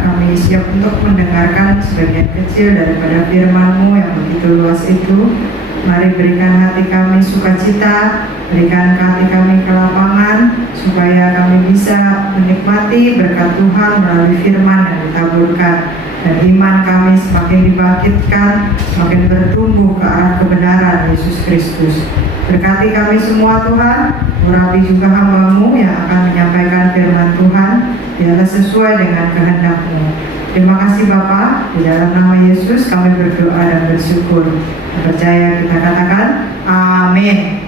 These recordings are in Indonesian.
kami siap untuk mendengarkan sebagian kecil daripada firman-Mu yang begitu luas itu. Mari berikan hati kami sukacita, berikan hati kami kelapangan, supaya kami bisa menikmati berkat Tuhan melalui firman yang ditaburkan. Dan iman kami semakin dibangkitkan, semakin bertumbuh ke arah kebenaran Yesus Kristus. Berkati kami semua Tuhan, urapi juga hamba-Mu yang akan menyampaikan firman Tuhan, biarlah sesuai dengan kehendak-Mu. Terima kasih Bapa, di dalam nama Yesus kami berdoa dan bersyukur. Percaya kita katakan, amin.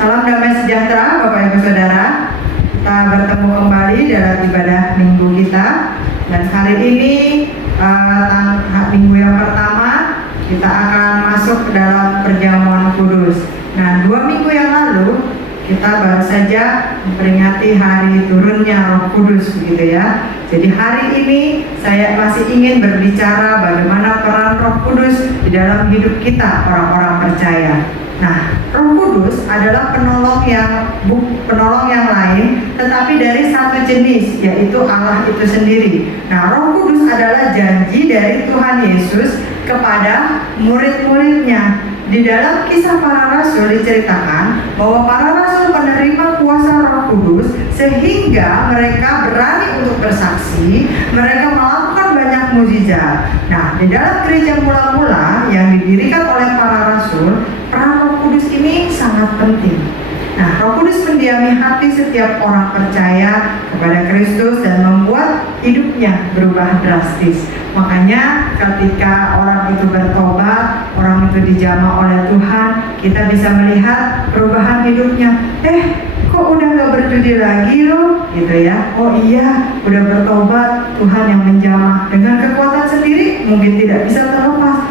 Salam damai sejahtera Bapak Ibu Saudara. Kita bertemu kembali dalam ibadah minggu kita. Dan hari ini minggu yang pertama kita akan masuk ke dalam perjamuan kudus. Nah, 2 minggu yang lalu kita baru saja memperingati hari turunnya Roh Kudus, begitu ya. Jadi hari ini saya masih ingin berbicara bagaimana peran Roh Kudus di dalam hidup kita orang-orang percaya. Nah, Roh Kudus adalah penolong yang lain, tetapi dari satu jenis, yaitu Allah itu sendiri. Nah, Roh Kudus adalah janji dari Tuhan Yesus kepada murid-muridnya. Di dalam Kisah Para Rasul diceritakan bahwa para rasul menerima kuasa Roh Kudus sehingga mereka berani untuk bersaksi, mereka melakukan banyak mukjizat. Nah, di dalam gereja mula-mula yang didirikan oleh para rasul, peran Roh Kudus ini sangat penting. Nah, Roh Kudus mendiami hati setiap orang percaya kepada Kristus dan membuat hidupnya berubah drastis. Makanya ketika orang itu bertobat, orang itu dijamah oleh Tuhan, kita bisa melihat perubahan hidupnya. Kok udah gak berjudi lagi loh, gitu ya. Oh iya, udah bertobat, Tuhan yang menjamah. Dengan kekuatan sendiri mungkin tidak bisa terlepas.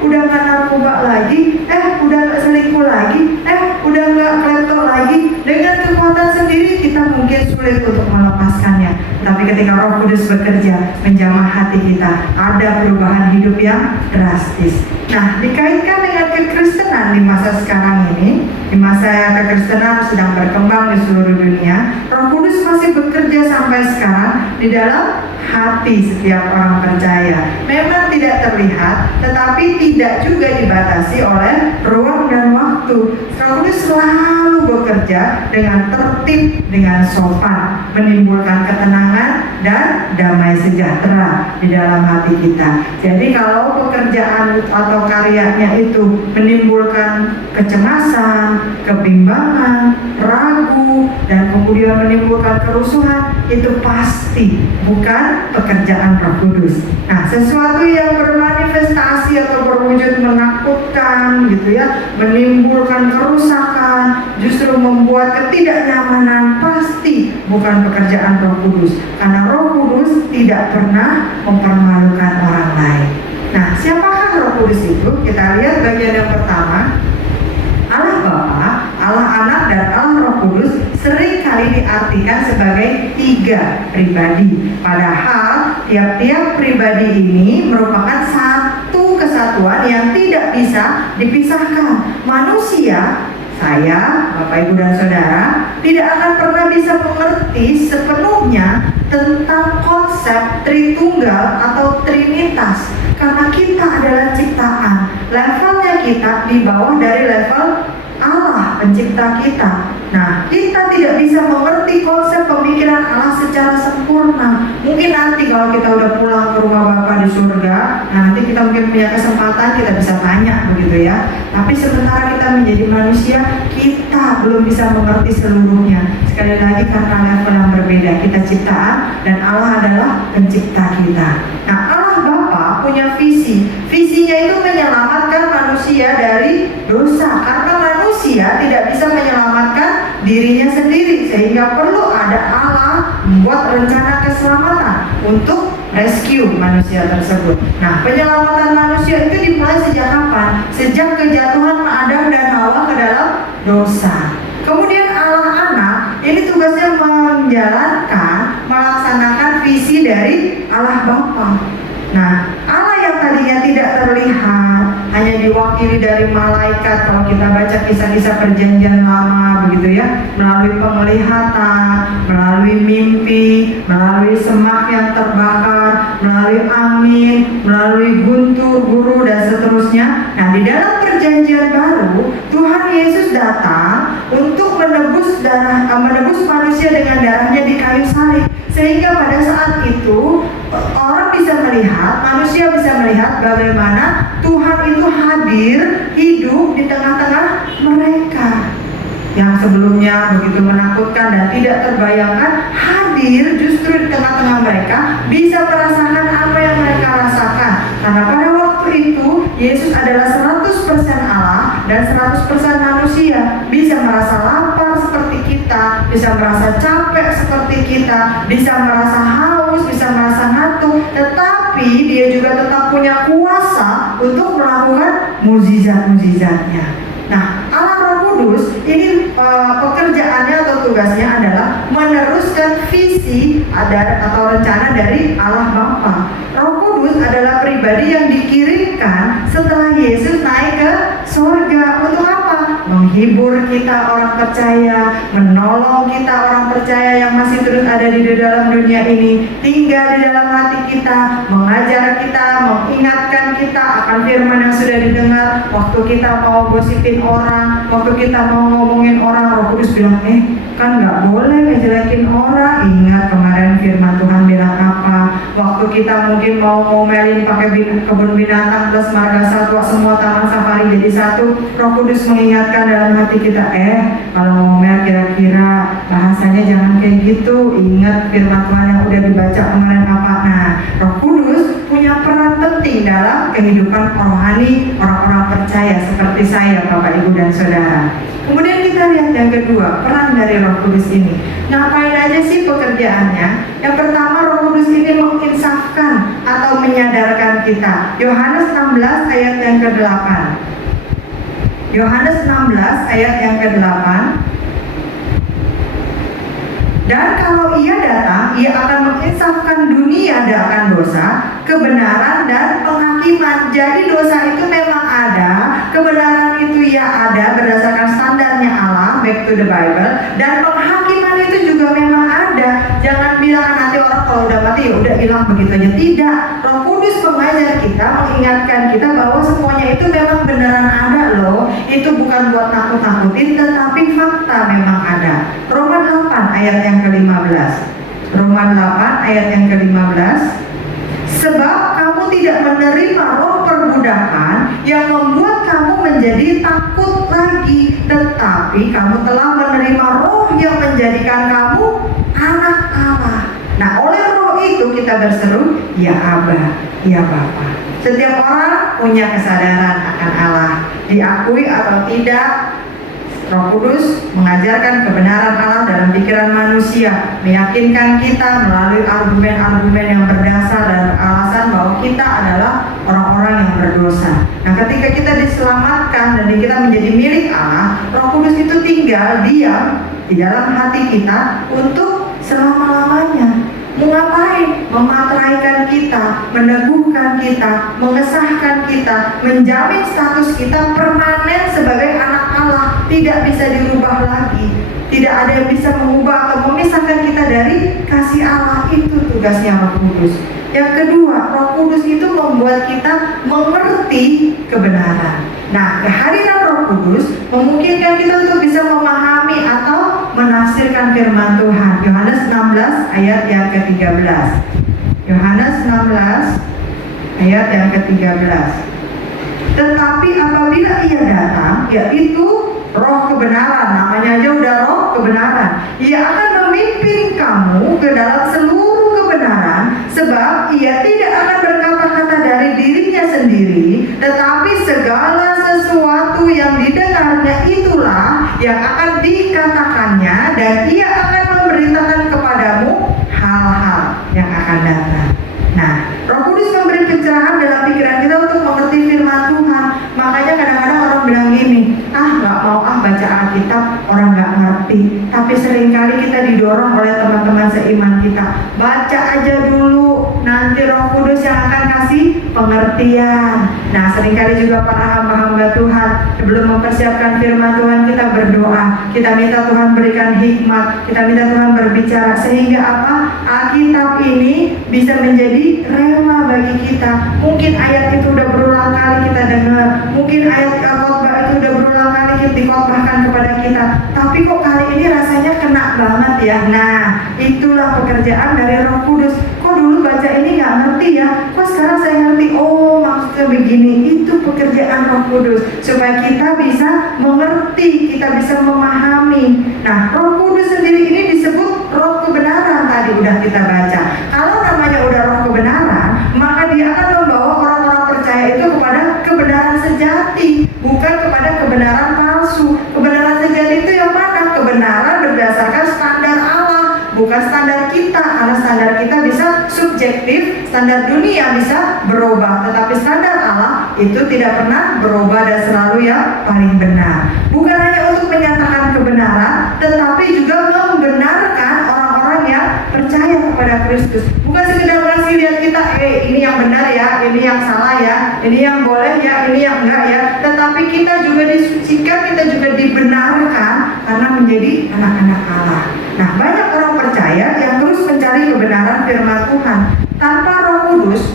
Udah gak narkoba lagi, udah gak selingkuh lagi, udah gak klepto lagi. Dengan kekuatan sendiri kita mungkin sulit untuk melepaskannya. Tapi ketika Roh Kudus bekerja menjamah hati kita, ada perubahan hidup yang drastis. Nah, dikaitkan dengan kekristenan di masa sekarang ini, di masa kekristenan sedang berkembang di seluruh dunia, Roh Kudus masih bekerja sampai sekarang di dalam hati setiap orang percaya. Memang tidak terlihat, tetapi tidak juga dibatasi oleh ruang dan waktu. Roh Kudus selalu bekerja dengan tertib, dengan sopan, menimbulkan ketenangan dan damai sejahtera di dalam hati kita. Jadi kalau pekerjaan atau karyanya itu menimbulkan kecemasan, kebimbangan, ragu, dan kemudian menimbulkan kerusuhan, itu pasti bukan pekerjaan Roh Kudus. Nah, sesuatu yang bermanifestasi atau berwujud menakutkan gitu ya, menimbulkan kerusakan, justru membuat ketidaknyamanan, pasti bukan pekerjaan Roh Kudus. Karena Roh Kudus tidak pernah mempermalukan orang lain. Nah, siapakah Roh Kudus itu? Kita lihat bagian yang pertama. Allah Bapa, Allah Anak, dan Allah Roh Kudus sering kali diartikan sebagai 3 pribadi. Padahal tiap-tiap pribadi ini merupakan satu kesatuan yang tidak bisa dipisahkan. Manusia, saya, Bapak Ibu dan Saudara, tidak akan pernah bisa mengerti sepenuhnya tentang konsep Tritunggal atau Trinitas, karena kita adalah ciptaan. Levelnya kita di bawah dari level Allah pencipta kita. Nah, kita tidak bisa mengerti konsep pemikiran Allah secara sempurna. Mungkin nanti kalau kita udah pulang ke rumah Bapa di surga, nanti kita mungkin punya kesempatan, kita bisa tanya begitu ya. Tapi sementara kita menjadi manusia, kita belum bisa mengerti seluruhnya. Sekali lagi karena level yang berbeda. Kita ciptaan dan Allah adalah pencipta kita. Nah, Allah Bapa punya visi. Visinya itu menyelamatkan manusia dari dosa. Karena manusia tidak bisa menyelamatkan dirinya sendiri, sehingga perlu ada Allah membuat rencana keselamatan untuk rescue manusia tersebut. Nah, penyelamatan manusia itu dimulai sejak kapan? Sejak kejatuhan Adam dan Hawa ke dalam dosa. Kemudian Allah Anak ini tugasnya menjalankan, melaksanakan visi dari Allah Bapa. Nah, Allah yang tadinya tidak terlihat, hanya diwakili dari malaikat. Kalau kita baca kisah-kisah perjanjian lama begitu ya, melalui penglihatan, melalui mimpi, melalui semak yang terbakar, melalui angin, melalui guntur, guru, dan seterusnya. Nah, di dalam perjanjian baru, Tuhan Yesus datang untuk menebus manusia dengan darahnya di kayu salib, sehingga pada saat itu orang bisa melihat, manusia bisa melihat bagaimana Tuhan itu hadir, hidup di tengah-tengah mereka yang sebelumnya begitu menakutkan dan tidak terbayangkan. Hadir justru di tengah-tengah mereka, bisa merasakan apa yang mereka rasakan, karena pada waktu itu Yesus adalah 100% Allah dan 100% manusia. Bisa merasa lapar seperti kita, bisa merasa capek seperti kita, bisa merasa haus, bisa merasa ngantuk, tetapi dia juga tetap punya kuasa untuk melakukan mukjizat-mukjizatnya. Nah, Allah Roh Kudus ini pekerjaannya atau tugasnya adalah meneruskan visi atau rencana dari Allah Bapa. Roh Kudus adalah pribadi yang dikirimkan setelah Yesus naik ke surga. Untuk apa? Menghibur kita orang percaya, menolong kita orang percaya yang masih terus ada di dalam dunia ini, tinggal di dalam hati kita, mengajar kita, mengingatkan kita akan firman yang sudah didengar. Waktu kita mau gosipin orang, waktu kita mau ngomongin orang, Roh Kudus bilang, kan nggak boleh ngejelekin orang. Ingat kemarin firman Tuhan bilang apa? Waktu kita mungkin mau ngomelin pakai kebun binatang plus marga satwa, semua taman safari jadi satu, Roh Kudus mengingatkan dalam hati kita, kalau ngomel kira-kira bahasanya jangan kayak gitu. Ingat firman Tuhan yang udah dibaca kemarin apa? Nah, Roh Kudus punya peran penting dalam kehidupan rohani orang-orang percaya seperti saya, Bapak, Ibu, dan Saudara. Kemudian kita lihat yang kedua, peran dari Roh Kudus ini. Ngapain aja sih pekerjaannya? Yang pertama, Roh Kudus ini menginsafkan atau menyadarkan kita. Yohanes 16 ayat yang ke-8. Yohanes 16 ayat yang ke-8. Dan kalau ia datang, ia akan menginsafkan dunia akan dosa, kebenaran, dan penghakiman. Jadi dosa itu memang ada, kebenaran itu ya ada berdasarkan standarnya Allah, back to the Bible, dan penghakiman itu juga memang ada. Jangan bilang nanti orang kalau udah mati ya udah hilang begitu aja. Tidak. Roh Kudus mengajar kita, mengingatkan kita bahwa semuanya itu memang beneran ada loh. Itu bukan buat nakut-nakutin, tetapi fakta memang ada. Roma 8 ayat yang ke-15. Roma 8 ayat yang ke-15. Sebab kamu tidak menerima roh perbudakan yang membuat kamu menjadi takut lagi, tetapi kamu telah menerima roh yang menjadikan kamu anak Allah. Nah, oleh roh itu kita berseru, ya Aba, ya Bapa. Setiap orang punya kesadaran akan Allah, diakui atau tidak. Roh Kudus mengajarkan kebenaran Allah dalam pikiran manusia, meyakinkan kita melalui argumen-argumen yang berdasar dan beralasan bahwa kita adalah orang-orang yang berdosa. Nah, ketika kita diselamatkan dan kita menjadi milik Allah, Roh Kudus itu tinggal diam di dalam hati kita untuk selama-lamanya. Mau ngapain? Memateraikan kita, meneguhkan kita, mengesahkan kita, menjamin status kita permanen sebagai anak Allah, tidak bisa dirubah lagi. Tidak ada yang bisa mengubah atau memisahkan kita dari kasih Allah. Itu tugasnya Roh Kudus. Yang kedua, Roh Kudus itu membuat kita mengerti kebenaran. Nah, kehadiran Roh Kudus memungkinkan kita untuk bisa memahami atau menafsirkan firman Tuhan. Yohanes 16 ayat yang ke-13. Yohanes 16 ayat yang ke-13. Tetapi apabila ia datang, yaitu roh kebenaran, namanya aja udah roh kebenaran, ia akan memimpin kamu ke dalam seluruh kebenaran, sebab ia tidak akan berkata-kata dari dirinya sendiri, tetapi segala sesuatu yang didengarnya itulah yang akan dikatakannya, dan ia akan memberitakan kepadamu hal-hal yang akan datang. Nah, Roh Kudus memberi pencerahan dalam pikiran kita untuk mengerti firman Tuhan. Makanya kadang-kadang orang bilang gini, nggak mau baca Alkitab, orang nggak ngerti. Tapi seringkali kita didorong oleh teman-teman seiman kita, baca aja dulu, nanti Roh Kudus yang akan kasih pengertian. Nah, seringkali juga para hamba-hamba Tuhan sebelum mempersiapkan firman Tuhan, kita berdoa, kita minta Tuhan berikan hikmat, kita minta Tuhan berbicara, sehingga apa? Alkitab ini bisa menjadi rema bagi kita. Mungkin ayat itu udah berulang kali kita dengar, mungkin ayat khotbah itu udah berulang kali kita dikhotbahkan kepada kita, tapi kok kali ini rasanya kena banget ya. Nah, itulah pekerjaan dari Roh Kudus. Kok dulu baca ini nggak ngerti ya, kok sekarang saya ngerti, oh maksudnya begini. Itu pekerjaan Roh Kudus, supaya kita bisa mengerti, kita bisa memahami. Nah, Roh Kudus sendiri ini disebut Roh kebenaran, tadi udah kita baca. Kalau namanya udah Roh kebenaran, maka dia akan membawa orang-orang percaya itu kepada kebenaran sejati, bukan kepada kebenaran palsu. Kebenaran sejati itu yang mana? Kebenaran berdasarkan standar Allah, bukan standar kita, karena standar kita bisa subjektif, standar dunia bisa berubah, tetapi standar Allah itu tidak pernah berubah dan selalu yang paling benar. Bukan hanya untuk menyatakan kebenaran, tetapi juga membenarkan orang-orang yang percaya kepada Kristus. Bukan sekedar ngasih lihat kita, ini yang benar ya, ini yang salah ya, ini yang boleh ya, ini yang enggak ya, tetapi kita juga disucikan, kita juga dibenarkan karena menjadi anak-anak Allah. Nah, banyak orang percaya yang terus mencari kebenaran firman Tuhan. Tanpa Roh Kudus,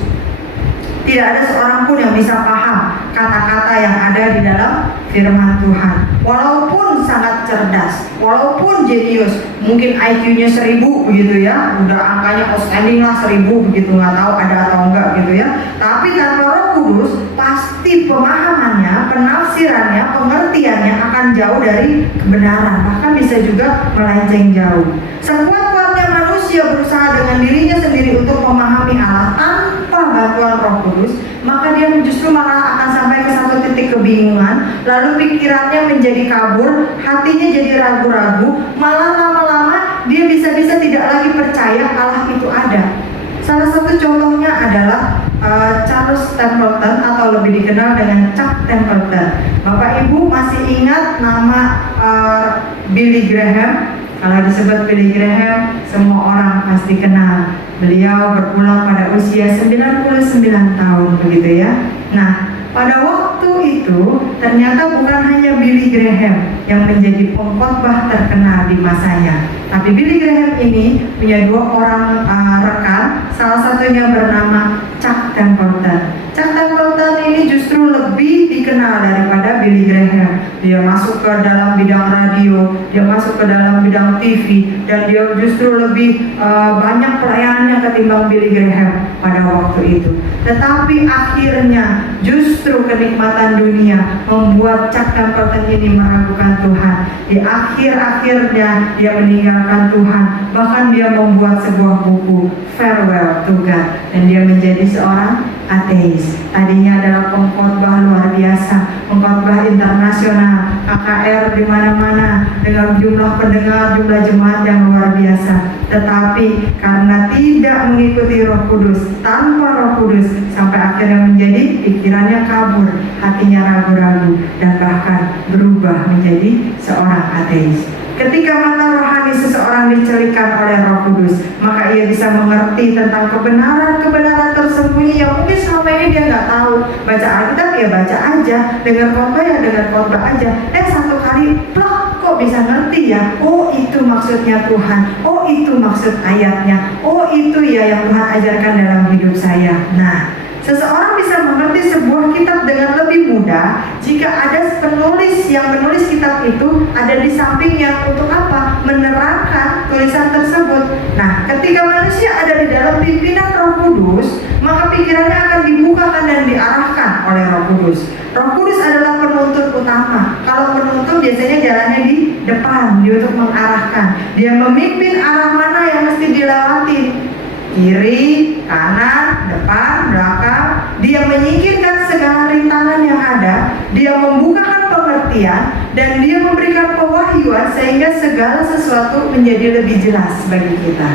tidak ada seorang pun yang bisa paham kata-kata yang ada di dalam firman Tuhan. Walaupun sangat cerdas, walaupun jenius, mungkin IQ-nya 1000 begitu ya, udah angkanya outstanding lah 1000 begitu, nggak tahu ada atau enggak gitu ya. Tapi tanpa Roh Kudus, pasti pemahamannya, penafsirannya, pengertiannya akan jauh dari kebenaran, bahkan bisa juga melenceng jauh. Sekuat-kuatnya manusia berusaha dengan dirinya sendiri untuk memahami Allah tanpa bantuan Roh Kudus, maka dia justru malah akan sampai ke satu titik kebingungan, lalu pikirannya menjadi kabur, hatinya jadi ragu-ragu, malah lama-lama dia bisa-bisa tidak lagi percaya Allah itu ada. Salah satu contohnya adalah Charles Templeton, atau lebih dikenal dengan Chuck Templeton. Bapak Ibu masih ingat nama Billy Graham? Kalau disebut Billy Graham, semua orang pasti kenal. Beliau berpulang pada usia 99 tahun begitu ya. Nah, pada waktu itu ternyata bukan hanya Billy Graham yang menjadi pengkhotbah terkenal di masanya, tapi Billy Graham ini punya dua orang rekan, salah satunya bernama Chuck Templeton. Chuck Templeton ini justru lebih dikenal daripada Billy Graham. Dia masuk ke dalam bidang radio, dia masuk ke dalam bidang TV, dan dia justru lebih banyak pelayanannya ketimbang Billy Graham pada waktu itu. Tetapi akhirnya justru kenikmatan dunia membuat Chuck Templeton ini meragukan Tuhan. Di akhir-akhirnya dia meninggalkan Tuhan, bahkan dia membuat sebuah buku Farewell to God, dan dia menjadi seorang ateis. Tadinya adalah pengkhotbah luar biasa, pengkhotbah internasional, KKR di mana-mana dengan jumlah pendengar, jumlah jemaat yang luar biasa. Tetapi karena tidak mengikuti Roh Kudus, tanpa Roh Kudus, sampai akhirnya menjadi pikirannya kabur, hatinya ragu-ragu, dan bahkan berubah menjadi seorang ateis. Ketika mata rohani seseorang dicelikkan oleh Roh Kudus, maka ia bisa mengerti tentang kebenaran-kebenaran tersembunyi yang mungkin selama ini dia nggak tahu. Baca Alkitab ya baca aja, dengar khotbah ya dengar khotbah aja. Satu kali plak, kok bisa ngerti ya? Oh, itu maksudnya Tuhan. Oh, itu maksud ayatnya. Oh, itu ya yang Tuhan ajarkan dalam hidup saya. Nah, seseorang bisa mengerti sebuah kitab dengan lebih mudah jika ada penulis yang menulis kitab itu ada di sampingnya. Untuk apa? Menerangkan tulisan tersebut. Nah, ketika manusia ada di dalam pimpinan Roh Kudus, maka pikirannya akan dibukakan dan diarahkan oleh Roh Kudus. Roh Kudus adalah penuntun utama. Kalau penuntun biasanya jalannya di depan, dia untuk mengarahkan. Dia memimpin arah mana yang mesti dilewati. Kiri, kanan, depan, belakang. Dia menyingkirkan segala rintangan yang ada. Dia membukakan pengertian, dan dia memberikan pewahyuan sehingga segala sesuatu menjadi lebih jelas bagi kita.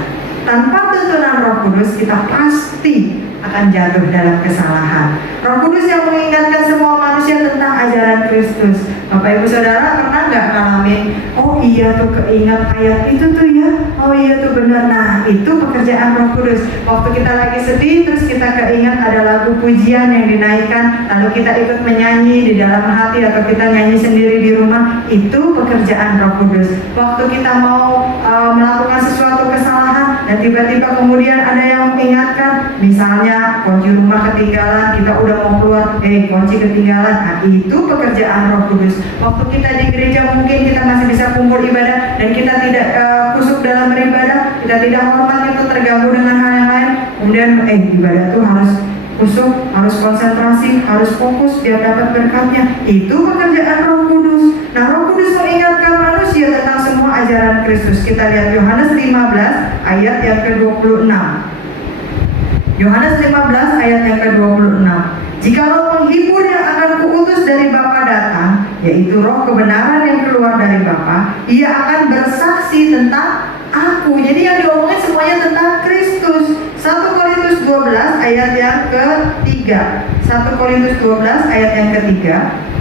Tanpa tuntunan Roh Kudus, kita pasti akan jatuh dalam kesalahan. Roh Kudus yang mengingatkan semua manusia tentang ajaran Kristus. Bapak Ibu Saudara pernah nggak ngalamin, oh iya tuh keingat ayat itu tuh ya, oh iya tuh benar. Nah, itu pekerjaan Roh Kudus. Waktu kita lagi sedih, terus kita keingat ada lagu pujian yang dinaikkan, lalu kita ikut menyanyi di dalam hati atau kita nyanyi sendiri di rumah, itu pekerjaan Roh Kudus. Waktu kita mau melakukan sesuatu kesalahan dan tiba-tiba kemudian ada yang mengingatkan, misalnya kunci rumah ketinggalan, kita udah mau keluar, kunci ketinggalan. Nah, itu pekerjaan Roh Kudus. Waktu kita di gereja mungkin kita masih bisa kumpul ibadah dan kita tidak kusuk dalam beribadah, kita tidak hormat, kita terganggu dengan hal yang lain. Kemudian ibadah tuh harus kusuk, harus konsentrasi, harus fokus biar dapat berkatnya. Itu pekerjaan Roh Kudus. Nah, Roh Kudus mengingatkan manusia tentang semua ajaran Kristus. Kita lihat Yohanes 15 ayat yang ke-26. Yohanes 15 ayat yang ke-26. Jikalau penghibur yang akan kuutus dari Bapa datang, yaitu Roh kebenaran yang keluar dari Bapa, ia akan bersaksi tentang aku. Jadi yang diomongin semuanya tentang Kristus. 1 Korintus 12 ayat yang ke-3. 1 Korintus 12 ayat yang ke-3.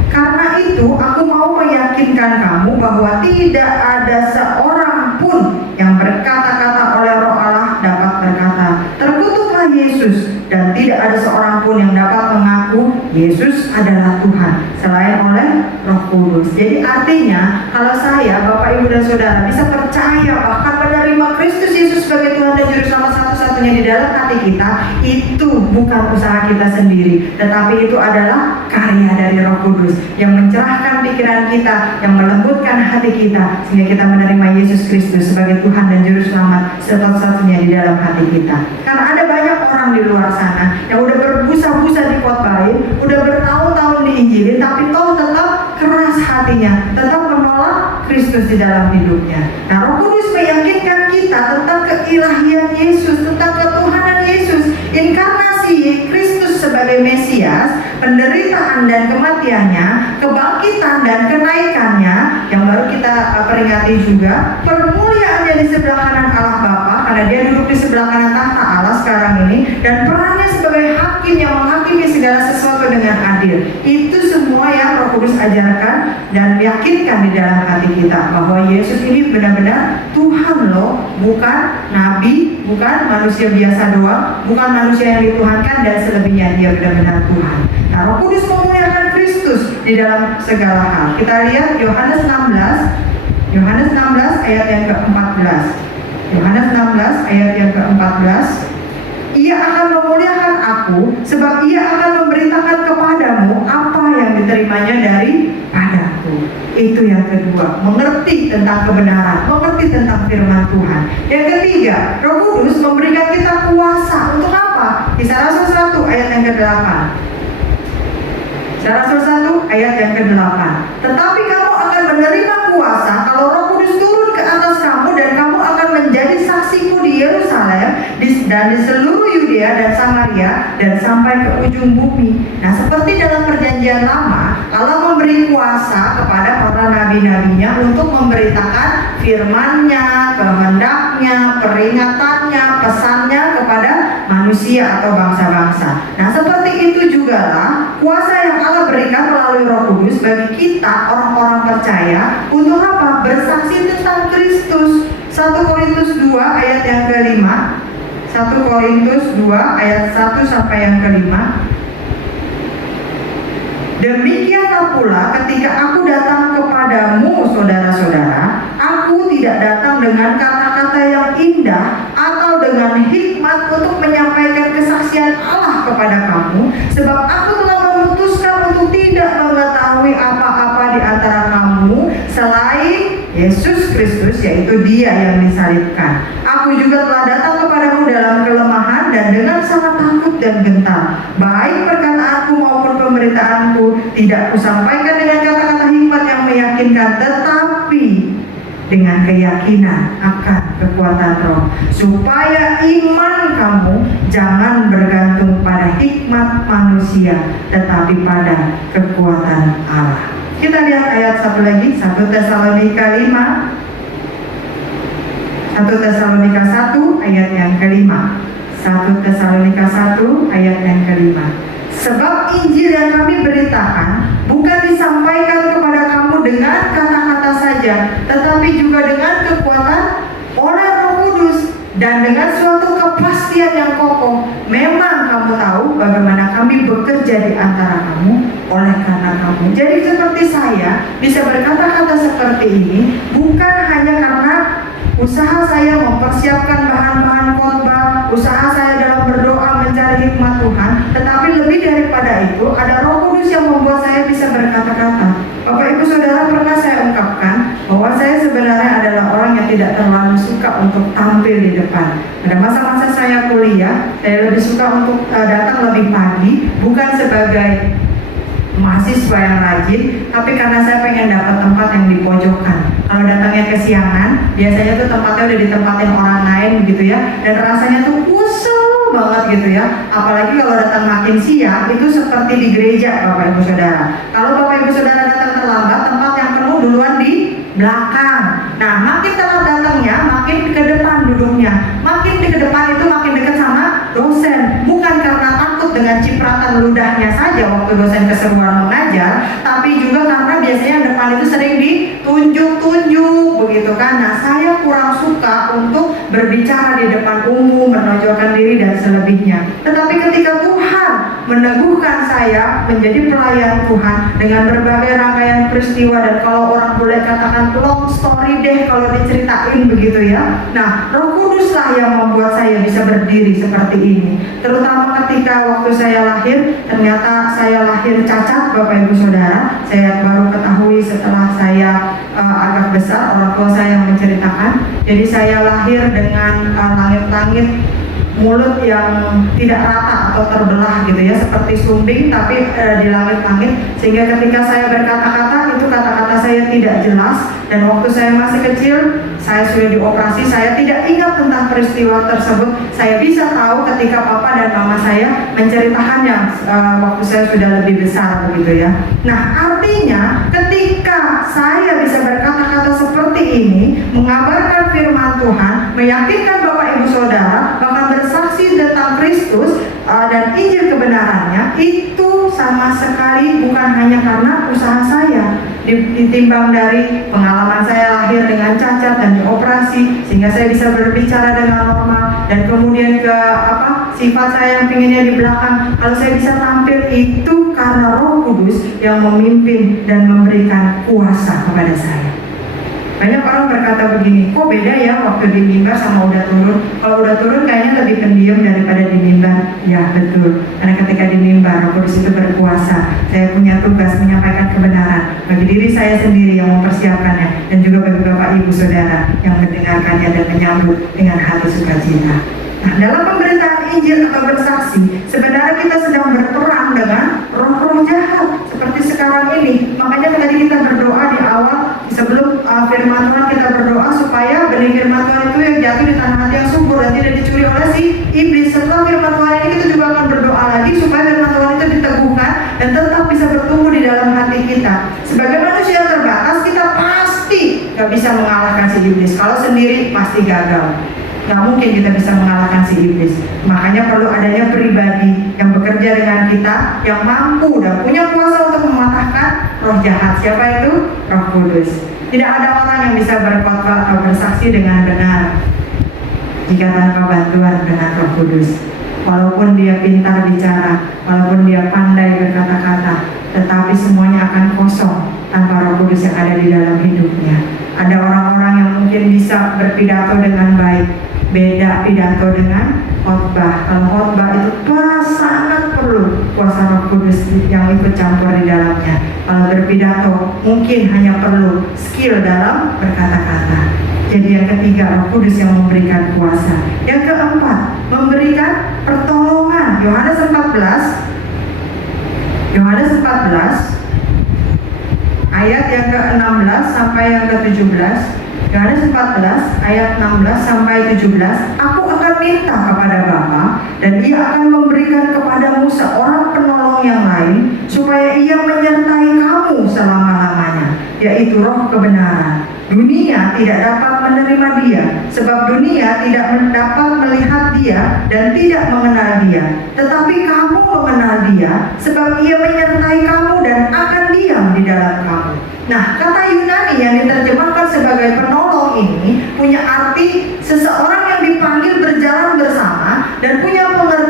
Karena itu aku mau meyakinkan kamu bahwa tidak ada seorang pun yang berkata-kata oleh Roh Allah dapat berkata, terkutuklah Yesus, dan tidak ada seorang pun yang dapat mengaku Yesus adalah Tuhan selain oleh Roh Kudus. Jadi artinya kalau saya, Bapak, Ibu dan Saudara bisa percaya bahkan menerima Kristus Yesus sebagai Tuhan dan Juru Selamat satu-satunya di dalam hati kita, itu bukan usaha kita sendiri, tetapi itu adalah karya dari Roh Kudus yang mencerahkan pikiran kita, yang melembutkan hati kita sehingga kita menerima Yesus Kristus sebagai Tuhan dan Juru Selamat satu-satunya di dalam hati kita. Karena ada banyak orang di luar sana yang udah berbusa-busa dikhotbahin, udah bertahun-tahun diinjilin, tapi toh tetap keras hatinya, tetap menolak Kristus di dalam hidupnya. Nah, Roh Kudus meyakinkan kita tentang keilahian Yesus, tentang ketuhanan Yesus, inkarnasi Kristus sebagai Mesias, penderitaan dan kematiannya, kebangkitan dan kenaikannya, yang baru kita peringati juga, permuliaannya di sebelah kanan Allah Bapa, karena dia duduk di sebelah kanan tahta Allah sekarang ini, dan perannya sebagai hakim yang menghakimi segala sesuatu dengan adil. Itu semua yang Roh Kudus ajarkan dan yakinkan di dalam hati kita bahwa Yesus ini benar-benar Tuhan loh, bukan nabi, bukan manusia biasa doang, bukan manusia yang dituhankan dan selebihnya, dia benar-benar Tuhan. Nah, Roh Kudus memuliakan Kristus di dalam segala hal. Kita lihat Yohanes 16 ayat yang ke-14. Yohanes 16 ayat yang ke-14. Ia akan memuliakan aku, sebab ia akan memberitakan kepadamu apa yang diterimanya daripadaku. Itu yang kedua, mengerti tentang kebenaran, mengerti tentang firman Tuhan. Yang ketiga, Roh Kudus memberikan kita kuasa. Untuk apa? Kisah Rasul 1 ayat yang ke-8. Kisah Rasul 1 ayat yang ke-8. Tetapi kamu akan menerima kuasa kalau Roh Kudus turun ke atas kamu, dan kamu akan menjadi saksiku di Yerusalem dan di seluruh Yudea dan Samaria dan sampai ke ujung bumi. Nah, seperti dalam perjanjian lama, Allah memberi kuasa kepada para nabi-nabinya untuk memberitakan firman-Nya, kehendak-Nya, peringatannya, pesannya kepada manusia atau bangsa-bangsa. Nah, seperti itu jugalah kuasa yang Allah berikan melalui Roh Kudus bagi kita orang-orang percaya untuk apa? Bersaksi tentang Kristus. 1 Korintus 2 ayat yang ke-5. 1 Korintus 2 ayat 1 sampai yang ke-5. Demikianlah pula ketika aku datang kepadamu, saudara-saudara, aku tidak datang dengan kata-kata yang indah atau dengan hikmat untuk menyampaikan kesaksian Allah kepada kamu, sebab aku telah memutuskan untuk tidak mengetahui apa-apa di antara kamu selain Yesus Kristus, yaitu Dia yang disalibkan. Aku juga telah datang kepadamu dalam kelemahan dan dengan sangat takut dan gentar. Baik perkataanku maupun pemberitaanku tidak kusampaikan dengan kata-kata hikmat yang meyakinkan, tetapi dengan keyakinan akan kekuatan Roh, supaya iman kamu jangan bergantung pada hikmat manusia, tetapi pada kekuatan Allah. Kita lihat ayat satu lagi, 1 Tesalonika 5. 1 Tesalonika 1 ayat yang ke-5. 1 Tesalonika 1 ayat yang ke-5. Sebab Injil yang kami beritakan bukan disampaikan kepada kamu dengan kata-kata saja, tetapi juga dengan kekuatan oleh Roh Oh, memang kamu tahu bagaimana kami bekerja di antara kamu oleh karena kamu. Jadi seperti saya bisa berkata-kata seperti ini bukan hanya karena usaha saya mempersiapkan bahan-bahan khotbah, usaha saya dalam berdoa mencari hikmat Tuhan, tetapi lebih daripada itu ada Roh Kudus yang membuat saya bisa berkata-kata. Bapak Ibu Saudara, pernah saya ungkapkan bahwa saya sebenarnya adalah orang yang tidak terlalu suka untuk tampil di depan. Pada masa-masa saya kuliah, saya lebih suka untuk datang lebih pagi, bukan sebagai mahasiswa yang rajin, tapi karena saya pengen dapat tempat yang di pojokan. Kalau datangnya kesiangan, biasanya tuh tempatnya udah ditempatin orang lain gitu ya, dan rasanya tuh kusut banget gitu ya. Apalagi kalau datang makin siang, itu seperti di gereja, Bapak Ibu Saudara. Kalau Bapak Ibu Saudara datang terlambat, tempat yang penuh duluan di belakang. Nah, makin telat datangnya, makin ke depan duduknya. Makin ke depan itu makin dekat sama dosen. Bukan karena takut dengan cipratan ludahnya saja waktu dosen keseruan mengajar, tapi juga karena biasanya depan itu sering ditunjuk-tunjuk begitu kan. Nah, saya kurang suka untuk berbicara di depan umum, menonjolkan diri dan selebihnya. Tetapi ketika Tuhan meneguhkan saya menjadi pelayan Tuhan dengan berbagai rangkaian peristiwa, dan kalau orang boleh katakan long story deh kalau diceritain begitu ya. Nah, Roh Kuduslah yang membuat saya bisa berdiri seperti ini. Terutama ketika waktu saya lahir, ternyata saya lahir cacat, Bapak Ibu Saudara. Saya baru ketahui setelah saya agak besar, orang tua saya yang menceritakan. Jadi saya lahir dengan langit-langit mulut yang tidak rata atau terbelah gitu ya, seperti sumbing tapi di langit-langit, sehingga ketika saya berkata-kata itu kata-kata saya tidak jelas. Dan waktu saya masih kecil, saya sudah dioperasi, saya tidak ingat tentang peristiwa tersebut. Saya bisa tahu ketika papa dan mama saya menceritakannya waktu saya sudah lebih besar begitu ya. Nah, artinya ketika saya bisa berkata-kata seperti ini, mengabarkan firman Tuhan, meyakinkan Bapak Ibu Saudara, bahkan bersaksi tentang Kristus dan Injil kebenarannya, itu sama sekali bukan hanya karena usaha saya, ditimbang dari pengalaman saya lahir dengan cacat dan dioperasi sehingga saya bisa berbicara dengan normal, dan kemudian ke sifat saya yang pinginnya di belakang. Kalau saya bisa tampil, itu karena Roh Kudus yang memimpin dan memberikan kuasa kepada saya. Banyak orang berkata begini, kok beda ya waktu di mimbar sama udah turun? Kalau udah turun kayaknya lebih pendiam daripada di mimbar. Ya betul, karena ketika di mimbar Roh Kudus itu berkuasa. Saya punya tugas menyampaikan kebenaran bagi diri saya sendiri yang mempersiapkannya, dan juga bagi Bapak Ibu Saudara yang mendengarkannya dan menyambut dengan hati sukacita. Nah, dalam pemberitaan Injil atau bersaksi, sebenarnya kita sedang berperang dengan roh-roh jahat seperti sekarang ini. Makanya tadi kita berdoa di awal, sebelum firman Tuhan kita berdoa supaya benih firman Tuhan itu yang jatuh di tanah hati yang subur dan tidak dicuri oleh si iblis. Setelah firman Tuhan ini kita juga akan berdoa lagi supaya firman Tuhan itu diteguhkan dan tetap bisa bertumbuh di dalam hati kita. Sebagai manusia terbatas, kita pasti gak bisa mengalahkan si iblis. Kalau sendiri pasti gagal. Gak mungkin kita bisa mengalahkan si iblis. Makanya perlu adanya pribadi yang bekerja dengan kita, yang mampu dan punya kuasa untuk mematahkan roh jahat. Siapa itu? Roh Kudus. Tidak ada orang yang bisa berkhotbah atau bersaksi dengan benar jika tanpa bantuan dengan Roh Kudus. Walaupun dia pintar bicara, walaupun dia pandai berkata-kata, tetapi semuanya akan kosong tanpa Roh Kudus yang ada di dalam hidupnya. Ada orang-orang yang mungkin bisa berpidato dengan baik, beda pidato dengan khotbah. Kalau khotbah itu sangat perlu kuasa Roh Kudus yang ikut campur di dalamnya. Kalau berpidato mungkin hanya perlu skill dalam berkata-kata. Jadi yang ketiga, Roh Kudus yang memberikan kuasa. Yang keempat, memberikan pertolongan. Yohanes 14 ayat yang ke-16 sampai yang ke-17. Yohanes 14 ayat 16 sampai 17. Aku akan minta kepada Bapa, dan Ia akan memberikan kepadamu seorang penolong yang lain, supaya Ia menyertai kamu selama-lamanya, yaitu Roh kebenaran. Dunia tidak dapat menerima Dia, sebab dunia tidak dapat melihat Dia dan tidak mengenal Dia. Tetapi kamu mengenal Dia, sebab Ia menyertai kamu dan akan diam di dalam kamu. Nah, kata Yunani yang diterjemahkan sebagai penolong ini punya arti seseorang yang dipanggil berjalan bersama dan punya pengertian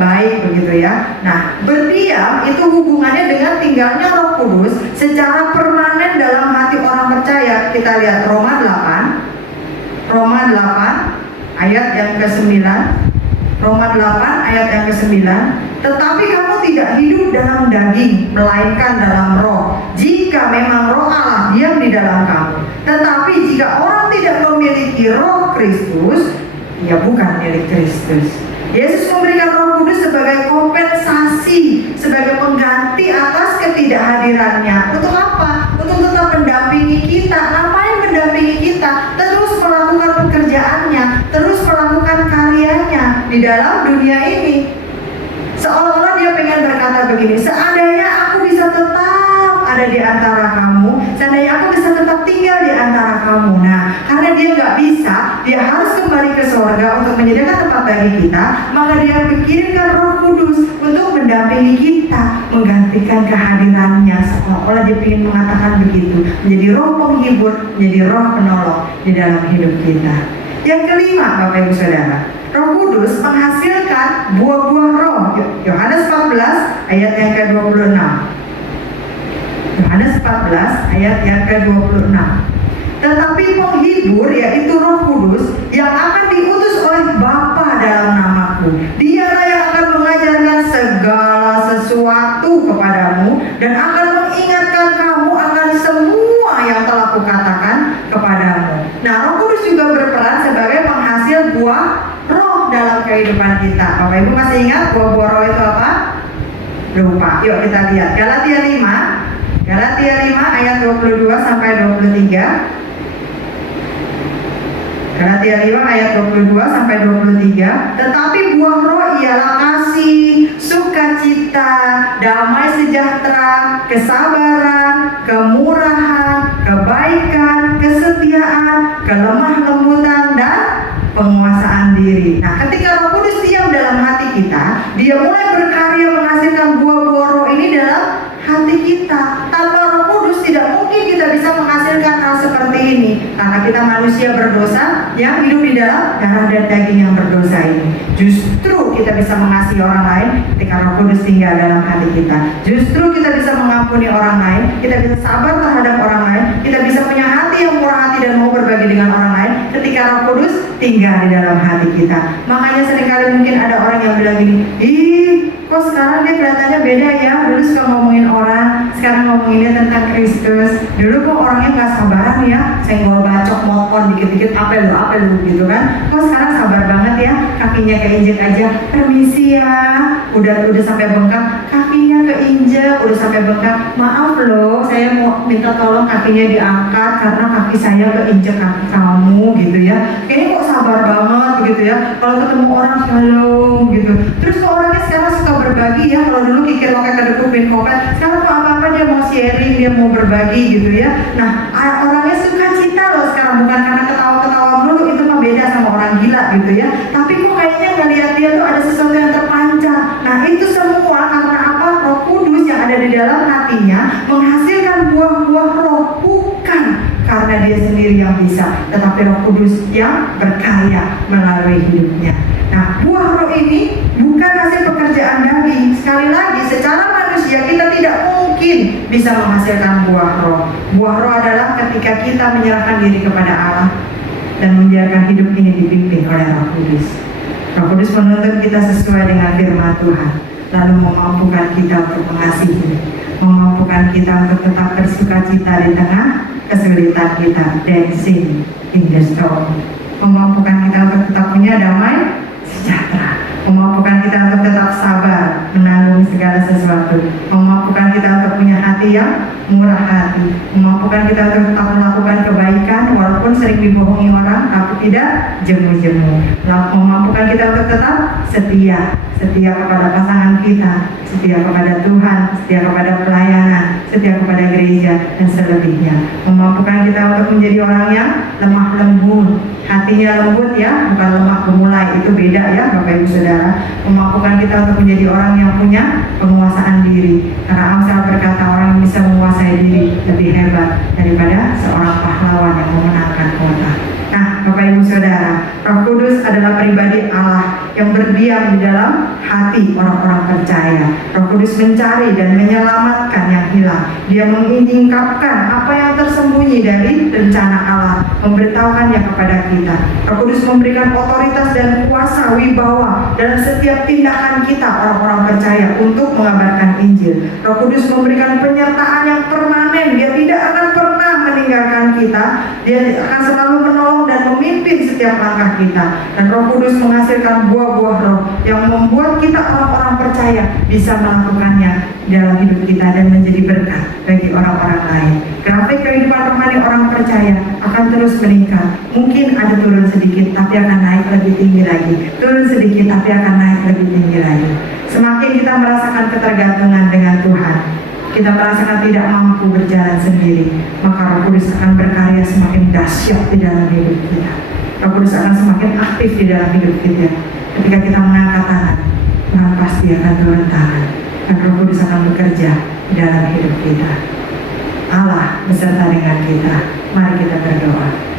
baik begitu ya. Nah, berdiam itu hubungannya dengan tinggalnya Roh Kudus secara permanen dalam hati orang percaya. Kita lihat Roma 8 ayat yang ke-9. Roma 8 ayat yang ke-9. Tetapi kamu tidak hidup dalam daging, melainkan dalam roh. Jika memang roh Allah diam di dalam kamu. Tetapi jika orang tidak memiliki roh Kristus, ia bukan milik Kristus. Yesus memberikan Roh Kudus sebagai kompensasi, sebagai pengganti atas ketidakhadirannya. Untuk apa? Untuk tetap mendampingi kita. Ngapain mendampingi kita? Terus melakukan pekerjaannya, terus melakukan karyanya di dalam dunia ini. Seolah-olah dia pengen berkata begini, seandainya aku bisa tetap ada di antara kamu, seandainya aku bisa tetap tinggal di antara kamu. Nah, karena dia nggak bisa, dia harus kembali ke surga untuk menyediakan tempat bagi kita, maka dia mengirimkan Roh Kudus untuk mendampingi kita, menggantikan kehadirannya. Seolah-olah dia ingin mengatakan begitu, menjadi roh penghibur, menjadi roh penolong di dalam hidup kita. Yang kelima, Bapak Ibu Saudara, Roh Kudus menghasilkan buah-buah roh. Yohanes 14 ayat yang ke-26. Yohanes 14 ayat yang ke-26. Tetapi penghibur, yaitu Roh Kudus, yang akan diutus oleh Bapa dalam namaku, dialah yang akan mengajarkan segala sesuatu kepadamu dan akan mengingatkan kamu akan semua yang telah kukatakan kepadamu. Nah, Roh Kudus juga berperan sebagai penghasil buah roh dalam kehidupan kita. Bapak Ibu masih ingat buah-buah roh itu apa? Lupa. Yuk kita lihat Galatia 5 ayat 22 sampai 23. Galatia 5 ayat 22 sampai 23. Tetapi buah roh ialah kasih, sukacita, damai sejahtera, kesabaran, kemurahan, kebaikan, kesetiaan, kelemah lembutan, dan penguasaan diri. Nah, ketika Roh Kudus diam dalam hati kita, dia mulai berkarya menghasilkan buah-buah roh ini dalam hati kita. Tanpa Roh Kudus tidak mungkin kita bisa menghasilkan hal seperti ini, karena kita manusia berdosa yang hidup di dalam darah dan daging yang berdosa ini. Justru kita bisa mengasihi orang lain ketika Roh Kudus tinggal dalam hati kita. Justru kita bisa mengampuni orang lain, kita bisa sabar terhadap orang lain, kita bisa punya hati yang murah hati dan mau berbagi dengan orang lain ketika Roh Kudus tinggal di dalam hati kita. Makanya seringkali mungkin ada orang yang bilang gini, ih, kok sekarang dia kelihatannya beda ya, dulu suka ngomongin orang, sekarang ngomonginnya tentang Kristus. Dulu kok orangnya gak sabaran ya, senggol bacok motor dikit-dikit, apa lu gitu kan. Kok sekarang sabar banget ya, kakinya keinjek aja, permisi ya, udah sampai bengkak, kakinya keinjek, udah sampai bengkak, maaf loh, saya mau minta tolong kakinya diangkat karena kaki saya keinjek kaki kamu gitu ya. Kayaknya kok sabar banget gitu ya, kalau ketemu orang shalom gitu. Terus kok orangnya sekarang suka berbagi ya, kalau dulu kikir loket kedekupin kopet, sekarang kok apa-apa dia mau sharing, dia mau berbagi gitu ya. Nah, orangnya suka cita loh sekarang, bukan karena ketawa-ketawa dulu, itu mah beda sama orang gila gitu ya. Tapi kok kayaknya ngeliat dia tuh ada sesuatu yang terpancar. Nah, itu semua karena apa? Roh Kudus yang ada di dalam hatinya menghasilkan buah-buah roh, bukan karena dia sendiri yang bisa, tetapi Roh Kudus yang berkarya melalui hidupnya. Nah, buah roh ini bukan hasil pekerjaan daging. Sekali lagi, secara manusia kita tidak mungkin bisa menghasilkan buah roh. Buah roh adalah ketika kita menyerahkan diri kepada Allah dan membiarkan hidup ini dipimpin oleh Roh Kudus. Roh Kudus menuntut kita sesuai dengan firman Tuhan, lalu memampukan kita untuk mengasihi, memampukan kita untuk tetap bersukacita di tengah kesulitan kita, dancing in the storm, memampukan kita untuk tetap punya damai sejahtera, memampukan kita untuk tetap sabar menanggung segala sesuatu, memampukan kita untuk punya hati yang murah hati, memampukan kita untuk tetap melakukan kebaikan walaupun sering dibohongi orang tapi tidak jemu-jemu, memampukan kita untuk tetap setia kepada pasangan kita, setia kepada Tuhan, setia kepada pelayanan, setia kepada gereja dan selebihnya, memampukan kita untuk menjadi orang yang lemah lembut, hatinya lembut ya, bukan lemah gemulai, itu beda ya Bapak Ibu Saudara. Memampukan kita untuk menjadi orang yang punya penguasaan diri, karena Amsal berkata orang yang bisa menguasai diri lebih hebat daripada seorang pahlawan yang memenangkan kota. Nah, Bapak Ibu Saudara, Roh Kudus adalah pribadi Allah yang berdiam di dalam hati orang-orang percaya. Roh Kudus mencari dan menyelamatkan yang hilang. Dia mengungkapkan apa yang tersembunyi dari rencana Allah, memberitahukannya kepada kita. Roh Kudus memberikan otoritas dan kuasa wibawa dalam setiap tindakan kita orang-orang percaya untuk mengabarkan Injil. Roh Kudus memberikan penyertaan yang permanen. Dia tidak akan pernah meninggalkan kita. Dia akan selalu menolong dan memimpin setiap langkah kita. Dan Roh Kudus menghasilkan buah-buah roh yang membuat kita orang-orang percaya bisa melakukannya dalam hidup kita dan menjadi berkat bagi orang-orang lain. Grafik kehidupan rohani orang percaya akan terus meningkat. Mungkin ada turun sedikit tapi akan naik lebih tinggi lagi. Turun sedikit tapi akan naik lebih tinggi lagi. Semakin kita merasakan ketergantungan dengan Tuhan, kita merasakan tidak mampu berjalan sendiri, maka Roh Kudus akan berkarya semakin dahsyat di dalam hidup kita. Roh Kudus akan semakin aktif di dalam hidup kita. Ketika kita mengangkat tangan, Tuhan pasti akan turun tangan, dan Roh Kudus akan bekerja di dalam hidup kita. Allah beserta dengan kita. Mari kita berdoa.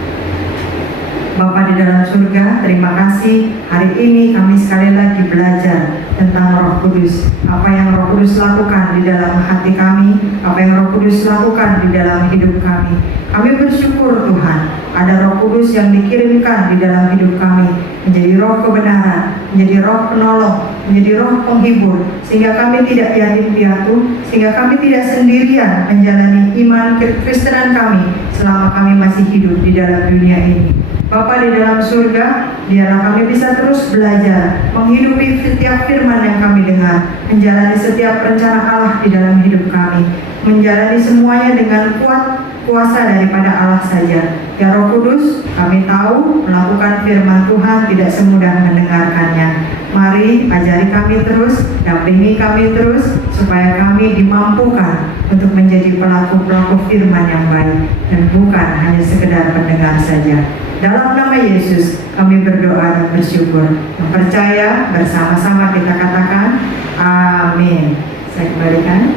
Bapa di dalam surga, terima kasih hari ini kami sekali lagi belajar tentang Roh Kudus. Apa yang Roh Kudus lakukan di dalam hati kami, apa yang Roh Kudus lakukan di dalam hidup kami. Kami bersyukur Tuhan, ada Roh Kudus yang dikirimkan di dalam hidup kami, menjadi roh kebenaran, menjadi roh penolong, menjadi roh penghibur, sehingga kami tidak yatim piatu, sehingga kami tidak sendirian menjalani iman kekristenan kami selama kami masih hidup di dalam dunia ini. Bapa di dalam surga, biarlah kami bisa terus belajar, menghidupi setiap firman yang kami dengar, menjalani setiap rencana Allah di dalam hidup kami, menjalani semuanya dengan kuat kuasa daripada Allah saja. Ya Roh Kudus, kami tahu melakukan firman Tuhan tidak semudah mendengarkannya. Mari ajari kami terus, dampingi kami terus, supaya kami dimampukan untuk menjadi pelaku-pelaku firman yang baik, dan bukan hanya sekedar pendengar saja. Dalam nama Yesus kami berdoa dan bersyukur. Yang percaya bersama-sama kita katakan amin. Saya kembalikan.